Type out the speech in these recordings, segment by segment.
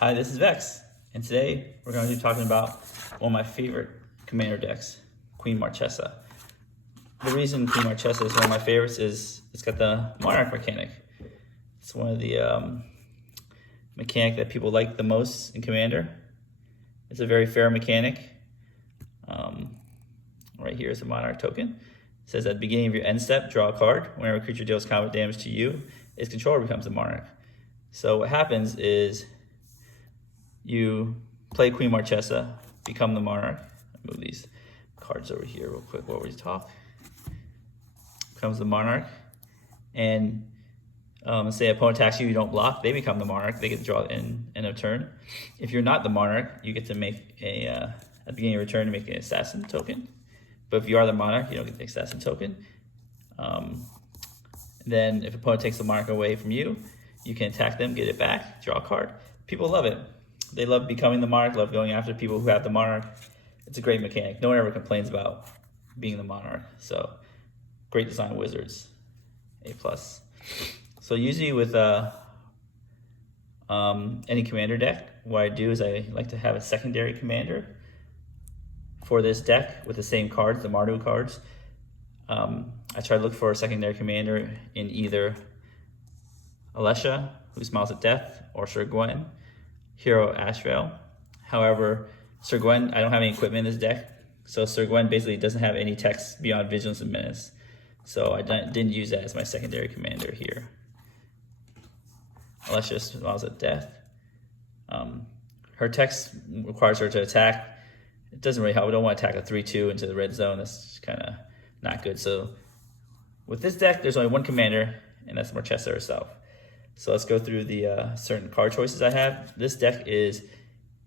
Hi, this is Vex, and today we're going to be talking about one of my favorite commander decks, Queen Marchesa. The reason Queen Marchesa is one of my favorites is it's got the Monarch mechanic. It's one of the mechanic that people like the most in Commander. It's a very fair mechanic. Right here is the Monarch token. It says at the beginning of your end step, draw a card. Whenever a creature deals combat damage to you, its controller becomes the Monarch. So what happens is you play Queen Marchesa, become the Monarch. Move these cards over here real quick while we talk. Becomes the Monarch, and say opponent attacks you, you don't block, they become the Monarch. They get to draw in end of turn. If you're not the Monarch, you get to make a at the beginning of your turn to make an assassin token. But if you are the Monarch, you don't get the assassin token. Then if opponent takes the Monarch away from you, you can attack them, get it back, draw a card. People love it. They love becoming the Monarch, love going after people who have the Monarch. It's a great mechanic. No one ever complains about being the Monarch. So great design wizards, A+. So usually with any commander deck, what I do is I like to have a secondary commander for this deck with the same cards, the Mardu cards. I try to look for a secondary commander in either Alesha, who smiles at death, or Sir Gwen, Hero Ashvale. However, Sir Gwen, I don't have any equipment in this deck, so Sir Gwen basically doesn't have any text beyond Vigilance and Menace. So I didn't use that as my secondary commander here. Alesha smiles at death. Her text requires her to attack. It doesn't really help. We don't want to attack a 3-2 into the red zone. That's kind of not good. So with this deck, there's only one commander, and that's Marchesa herself. So let's go through the certain card choices I have. This deck is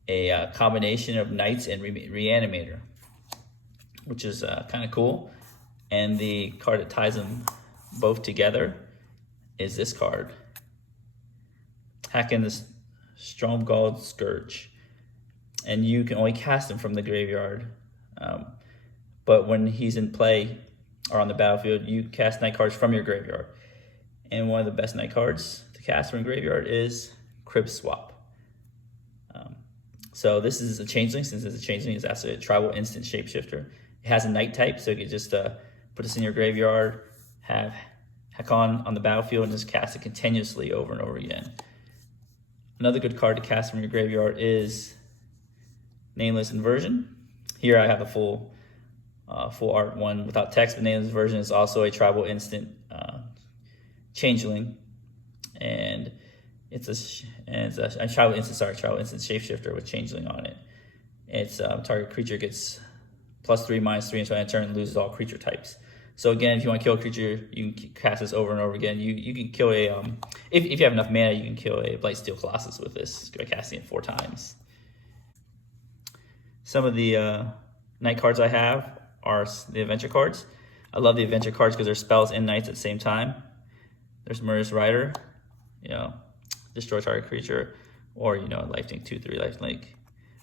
a combination of Knights and Reanimator, which is kind of cool. And the card that ties them both together is this card, Hacken the Stromgald Scourge. And you can only cast him from the graveyard. But when he's in play or on the battlefield, you cast night cards from your graveyard. And one of the best night cards to cast from graveyard is Crib Swap. So this is a changeling. Since it's a changeling, it's actually a tribal instant shapeshifter. It has a night type, so you can just put this in your graveyard, have Hackon on the battlefield, and just cast it continuously over and over again. Another good card to cast from your graveyard is Nameless Inversion. Here I have the full art one without text, but Nameless Inversion is also a tribal instant changeling, and it's a tribal instant shapeshifter with changeling on it. It's target creature gets +3/-3 until end of turn and loses all creature types. So again, if you want to kill a creature, you can cast this over and over again. You can kill a if you have enough mana, you can kill a Blightsteel Colossus with this by casting it 4 times. Some of the night cards I have are the adventure cards. I love the adventure cards because they're spells and knights at the same time. There's Murderous Rider, destroy target creature, or lifelink 2/3 lifelink,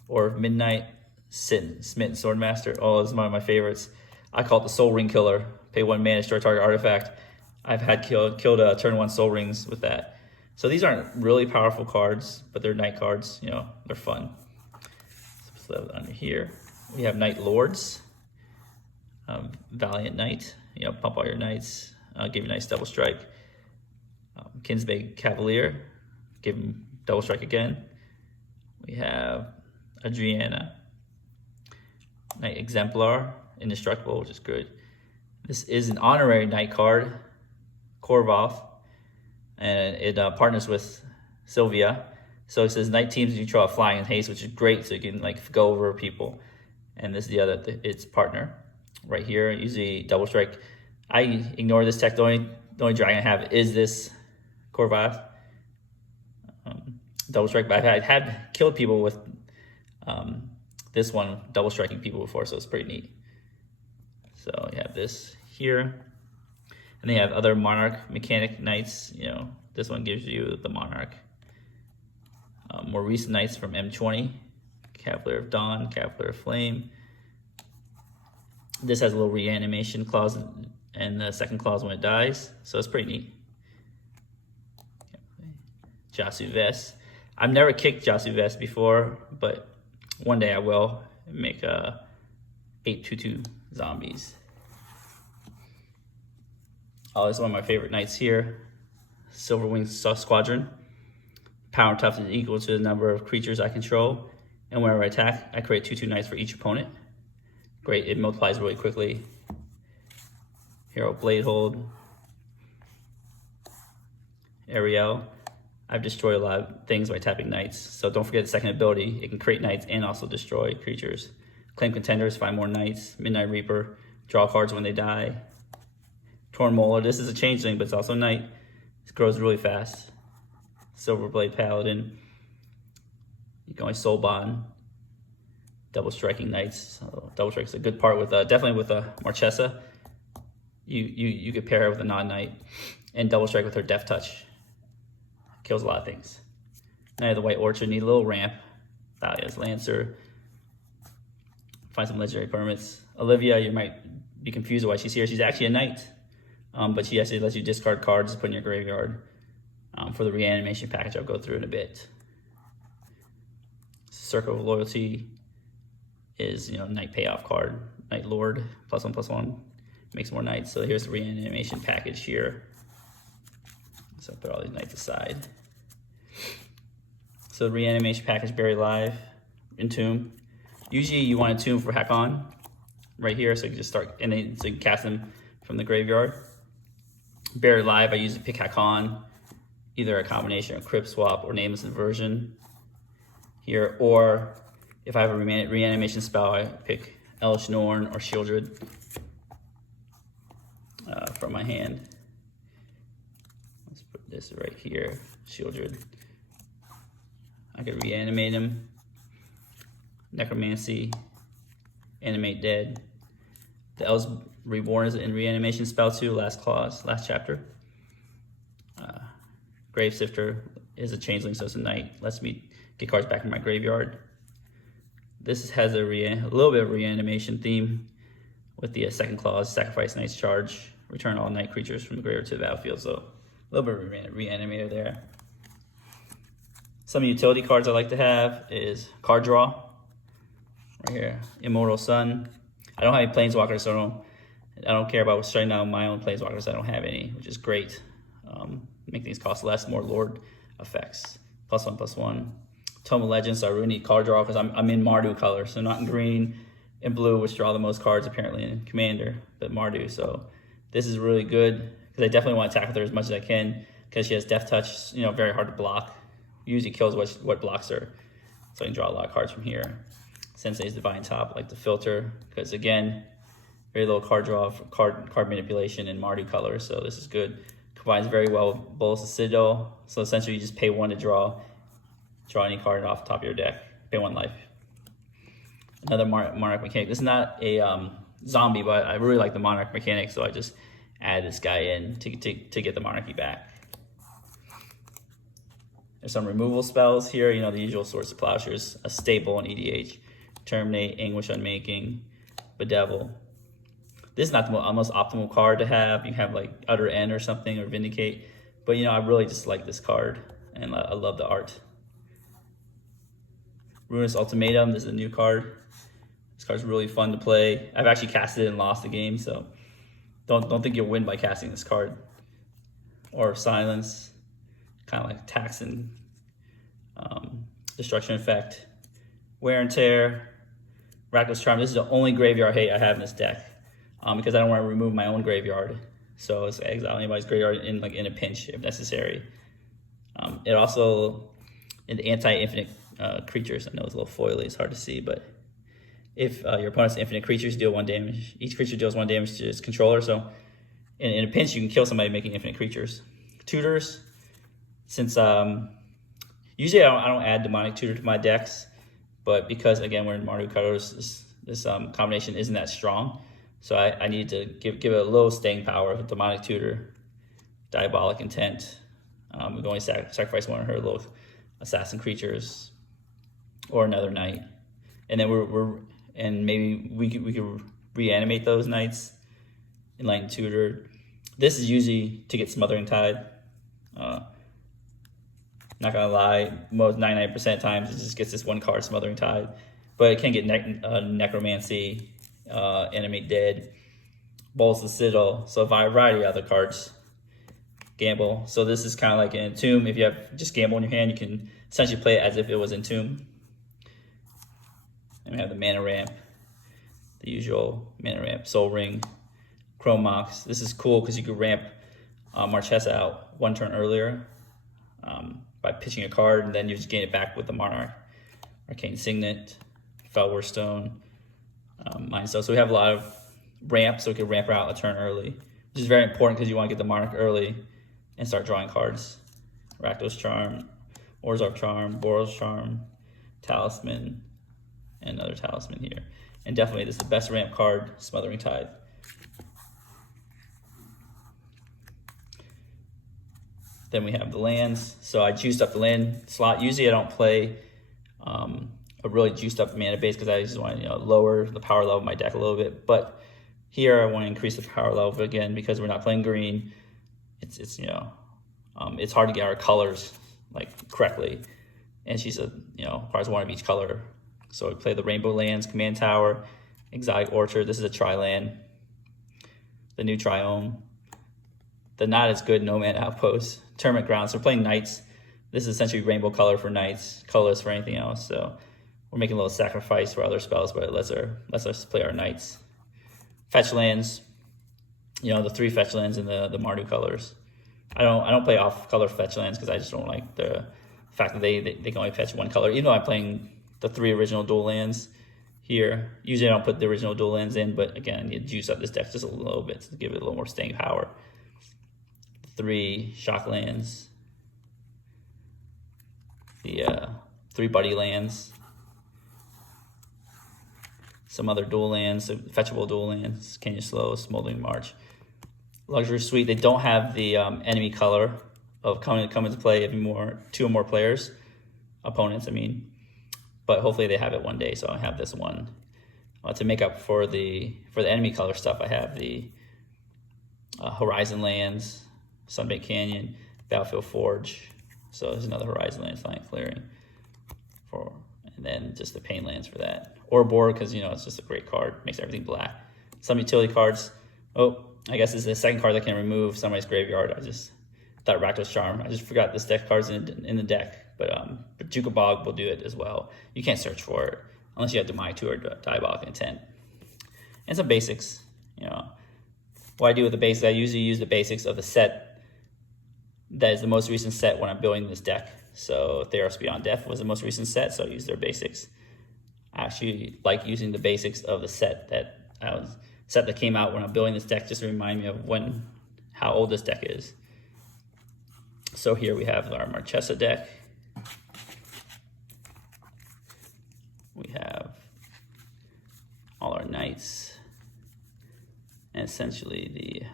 or Midnight Smitten Swordmaster. Oh, this is one of my favorites. I call it the Soul Ring Killer. Pay 1 mana, destroy target artifact. I've had killed turn 1 Soul Rings with that. So these aren't really powerful cards, but they're night cards. They're fun. So under here, we have Night Lords, Valiant Knight. Pump all your knights. Give you nice double strike. Kinsbane Cavalier, give him double strike again. We have Adriana, Knight Exemplar, Indestructible, which is good. This is an honorary knight card, Korvoth, and it partners with Sylvia. So it says Knight teams you draw flying and haste, which is great, so you can go over people. And this is its partner right here. Usually double strike. I ignore this tech. The only dragon I have is this Korvoth. Double strike, but I've had killed people with this one double striking people before, so it's pretty neat. So you have this here, and they have other Monarch mechanic knights. This one gives you the Monarch. More recent knights from M20, Cavalier of Dawn, Cavalier of Flame. This has a little reanimation clause and the second clause when it dies, so it's pretty neat. Jasu Vest. I've never kicked Jasu Vest before, but one day I will make 8 2/2 zombies. Oh, this is one of my favorite knights here. Silverwing Squadron. Power and toughness is equal to the number of creatures I control. And whenever I attack, I create 2/2 knights for each opponent. Great, it multiplies really quickly. Hero Blade Hold. Ariel. I've destroyed a lot of things by tapping knights. So don't forget the second ability. It can create knights and also destroy creatures. Claim Contenders, find more knights. Midnight Reaper, draw cards when they die. Torn Molar, this is a changeling, but it's also a knight. It grows really fast. Silverblade Paladin. You can always soul bond. Double striking knights. So double strike is a good part with definitely with Marchesa. You could pair her with a non-knight and double strike with her Death Touch. Kills a lot of things. Knight of the White Orchard, need a little ramp. Thalia's Lancer. Find some legendary permanents. Olivia, you might be confused why she's here. She's actually a knight, but she actually lets you discard cards to put in your graveyard. For the reanimation package, I'll go through in a bit. Circle of Loyalty is, knight payoff card. Knight Lord, +1/+1, makes more knights. So here's the reanimation package here. So put all these knights aside. So the reanimation package, Bury Live, Entomb. Usually you want to Entomb for Hakon, right here, so you can just start, and then so you can cast them from the graveyard. Bury Live, I usually pick Hakon, either a combination of Crypt Swap or Nameless Inversion here, or if I have a reanimation spell, I pick Elish Norn or Shieldred from my hand. Let's put this right here, Shieldred. I could reanimate him. Necromancy, Animate Dead. The Elves Reborn is in reanimation spell too, last clause, last chapter. Grave Sifter is a changeling, so it's a knight. Lets me get cards back in my graveyard. This has a little bit of reanimation theme with the second clause, sacrifice knight's charge, return all knight creatures from the graveyard to the battlefield. So a little bit of reanimator there. Some utility cards I like to have is card draw. Right here, Immortal Sun. I don't have any planeswalkers, so I don't care about starting out my own planeswalkers. I don't have any, which is great. Make things cost less, more Lord effects. +1/+1. Tome of Legends, so I really need card draw because I'm in Mardu color, so not in green and blue, which draw the most cards apparently in Commander, but Mardu. So this is really good because I definitely want to attack with her as much as I can because she has Death Touch, very hard to block. Usually kills what blocks her, so I can draw a lot of cards from here. Sensei's Divine Top, like the filter, because again, very little card draw, card manipulation in Mardu color, so this is good. Combines very well with Bolus of Citadel, so essentially you just pay 1 to draw any card off the top of your deck, pay 1 life. Another Monarch mechanic. This is not a zombie, but I really like the Monarch mechanic, so I just add this guy in to get the Monarchy back. There's some removal spells here, the usual Swords of Plowshares, a staple in EDH. Terminate, Anguish Unmaking, Bedevil. This is not the most optimal card to have. You have like Utter End or something, or Vindicate. But I really just like this card, and I love the art. Ruinous Ultimatum, this is a new card. This card's really fun to play. I've actually casted it and lost the game, so don't think you'll win by casting this card. Or Silence, kind of like tax and destruction effect. Wear and Tear, Reckless Charm. This is the only graveyard hate I have in this deck because I don't want to remove my own graveyard. So it's exile anybody's graveyard in a pinch if necessary. It also, in the anti-infinite creatures, I know it's a little foily, it's hard to see, but if your opponent's infinite creatures deal 1 damage, each creature deals 1 damage to its controller. So in a pinch, you can kill somebody making infinite creatures. Tutors, since usually I don't add Demonic Tutor to my decks, but because again we're in Mardu colors, this combination isn't that strong, so I need to give it a little staying power with Demonic Tutor, Diabolic Intent. We're going to sacrifice one of her little assassin creatures or another knight, and then maybe we could reanimate those knights, Enlightened Tutor. This is usually to get Smothering Tide. Not gonna lie, most 99% of times it just gets this one card, Smothering Tide. But it can get Necromancy, Animate Dead, Balls of Citadel, so a variety of other cards. Gamble. So this is kind of like an Entomb. If you have just Gamble in your hand, you can essentially play it as if it was Entomb. And we have the Mana Ramp, the usual Mana Ramp, Soul Ring, Chrome Mox. This is cool because you could ramp Marchesa out one turn earlier by pitching a card, and then you just gain it back with the Monarch, Arcane Signet, Felwar Stone, Mind Stone. So we have a lot of ramp, so we can ramp her out a turn early, which is very important because you want to get the Monarch early and start drawing cards. Rakdos Charm, Orzhov Charm, Boral's Charm, Talisman, and another Talisman here. And definitely this is the best ramp card, Smothering Tide. Then we have the lands. So I juiced up the land slot. Usually I don't play a really juiced up mana base because I just want to lower the power level of my deck a little bit. But here I want to increase the power level again because we're not playing green. It's hard to get our colors like correctly, and she's requires one of each color. So we play the Rainbow Lands, Command Tower, Exotic Orchard. This is a tri-land. The new Triome. The not as good Nomad Outpost, Tournament Grounds. So we're playing Knights. This is essentially rainbow color for Knights, colorless for anything else. So we're making a little sacrifice for other spells, but it lets us play our Knights. Fetch lands. The 3 fetch lands in the Mardu colors. I don't play off color fetch lands because I just don't like the fact that they can only fetch one color. Even though I'm playing the 3 original dual lands here. Usually I don't put the original dual lands in, but again, you juice up this deck just a little bit to give it a little more staying power. 3 shock lands. The 3 buddy lands. Some other dual lands, fetchable dual lands. Kenya Slow, Smoldering March. Luxury Suite, they don't have the enemy color of coming into play if 2 or more players, opponents, I mean. But hopefully they have it one day, so I have this one. To make up for the enemy color stuff, I have the Horizon Lands, Sunbait Canyon, Battlefield Forge. So there's another Horizon Lands, Flank Clearing. And then just the Pain Lands for that. Or Board, because it's just a great card, makes everything black. Some utility cards. Oh, I guess this is the second card that can remove somebody's graveyard. I just thought Rakdos Charm. I just forgot this deck card's in the deck. But Juka Bog will do it as well. You can't search for it unless you have Demonic 2 or Diabolic Intent. And some basics. What I do with the basics, I usually use the basics of the set that is the most recent set when I'm building this deck. So Theros Beyond Death was the most recent set, so I use their basics. I actually like using the basics of the set that came out when I'm building this deck, just to remind me of how old this deck is. So here we have our Marchesa deck. We have all our Knights. And essentially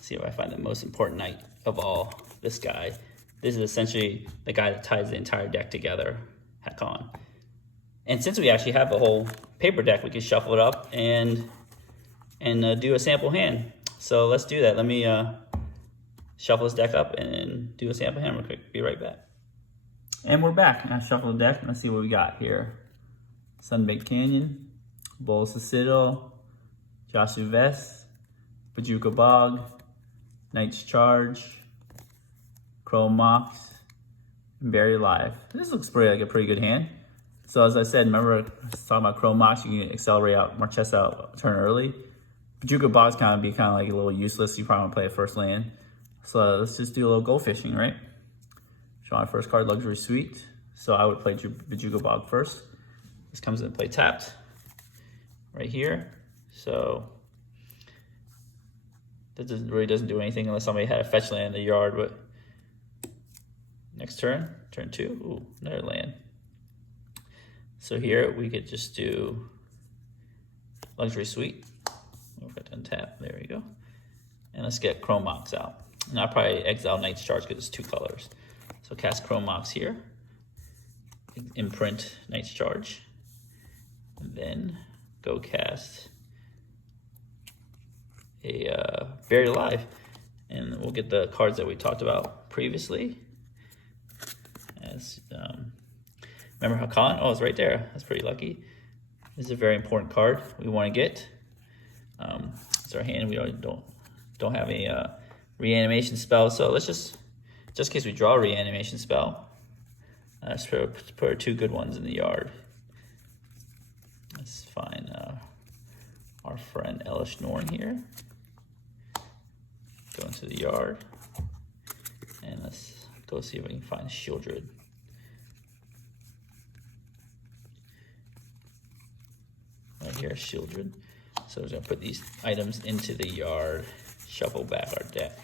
see if I find the most important Knight of all, this guy. This is essentially the guy that ties the entire deck together, Hakon. And since we actually have a whole paper deck, we can shuffle it up and do a sample hand. So let's do that. Let me shuffle this deck up and do a sample hand real quick. Be right back. And we're back. Now shuffle the deck. Let's see what we got here. Sunbaked Canyon, Bolas of Citadel, Josu Vest, Bajuka Bog, Knight's Charge, Chrome Mox, and Buried Alive. This looks like a pretty good hand. So as I said, remember I was talking about Chrome Mox, you can accelerate out Marchesa out a turn early. Bajuka Bog's kind of like a little useless. You probably want to play a first land. So let's just do a little gold fishing, right? Draw my first card, Luxury Suite. So I would play Bajuka Bog first. This comes into play tapped right here. So that really doesn't do anything unless somebody had a fetch land in the yard. But next turn 2, ooh, another land. So here we could just do Luxury Suite. We'll get to untap, there we go. And let's get Chrome Mox out. And I'll probably exile Knight's Charge because it's 2 colors. So cast Chrome Mox here. Imprint Knight's Charge. And then go cast a Buried Alive. And we'll get the cards that we talked about previously. Yes. Remember Hakan? Oh, it's right there. That's pretty lucky. This is a very important card we want to get. It's our hand. We don't have a reanimation spell, so let's just in case we draw a reanimation spell, let's put 2 good ones in the yard. Let's find our friend Elish Norn here. Go into the yard, and let's go see if we can find Shieldred. Right here, Shieldred. So we're gonna put these items into the yard, shuffle back our deck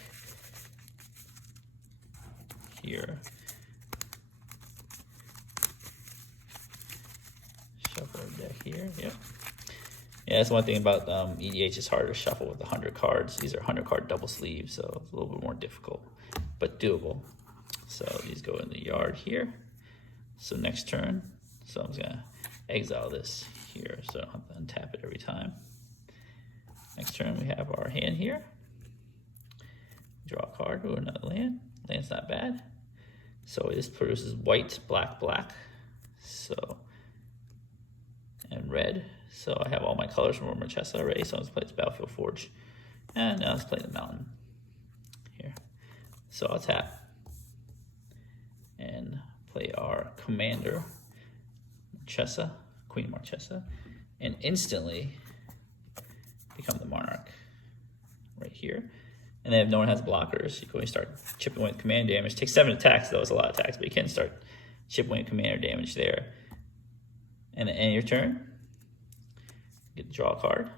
here. Shuffle our deck here, yep. Yeah, that's one thing about EDH, it's harder to shuffle with 100 cards. These are 100 card double sleeves, so it's a little bit more difficult, but doable. So these go in the yard here. So next turn, so I'm just gonna exile this here so I don't have to untap it every time. Next turn we have our hand here. Draw a card or another land. Land's not bad. So this produces white, black, black. So, and red. So I have all my colors from Marchesa already. So let's play this Battlefield Forge. And now let's play the mountain here. So I'll tap and play our commander, Marchesa, Queen Marchesa, and instantly become the monarch right here. And then if no one has blockers, you can always start chipping away with command damage. Takes 7 attacks, though it's a lot of attacks, but you can start chipping away with commander damage there. And at the end of your turn, you get to draw a card.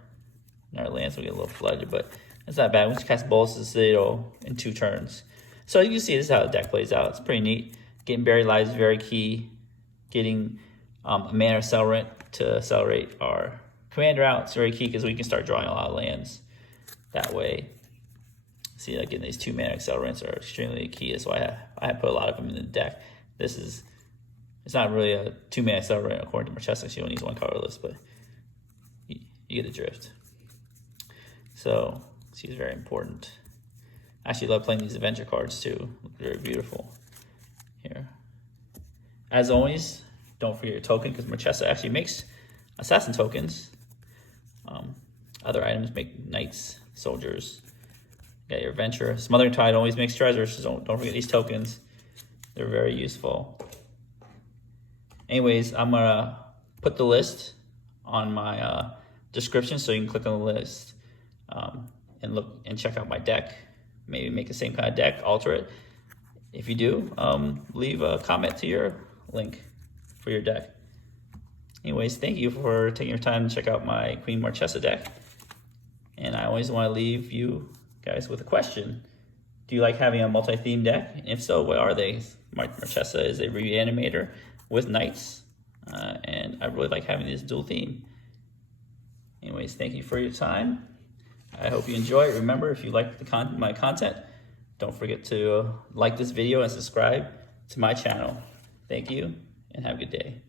Now our lands will get a little flooded, but that's not bad. Once you cast Bolus of Citadel in 2 turns. So you can see this is how the deck plays out. It's pretty neat. Getting buried lives is very key. Getting a mana accelerant to accelerate our commander out is very key because we can start drawing a lot of lands that way. See, like getting these 2 mana accelerants are extremely key. That's why I have put a lot of them in the deck. It's not really a 2 mana accelerant according to Marchesa. She only needs 1 colorless, but you get the drift. So she's very important. I actually love playing these adventure cards too. They're beautiful here. As always, don't forget your token because Marchesa actually makes assassin tokens. Other items make knights, soldiers. You got your adventure. Smothering Tide always makes treasures, so don't forget these tokens. They're very useful. Anyways, I'm gonna put the list on my description so you can click on the list and look and check out my deck. Maybe make the same kind of deck, alter it. If you do, leave a comment to your link for your deck. Anyways, thank you for taking your time to check out my Queen Marchesa deck. And I always want to leave you guys with a question. Do you like having a multi-theme deck? And if so, what are they? Marchesa is a reanimator with knights. And I really like having this dual theme. Anyways, thank you for your time. I hope you enjoy it. Remember, if you like my content, don't forget to like this video and subscribe to my channel. Thank you, and have a good day.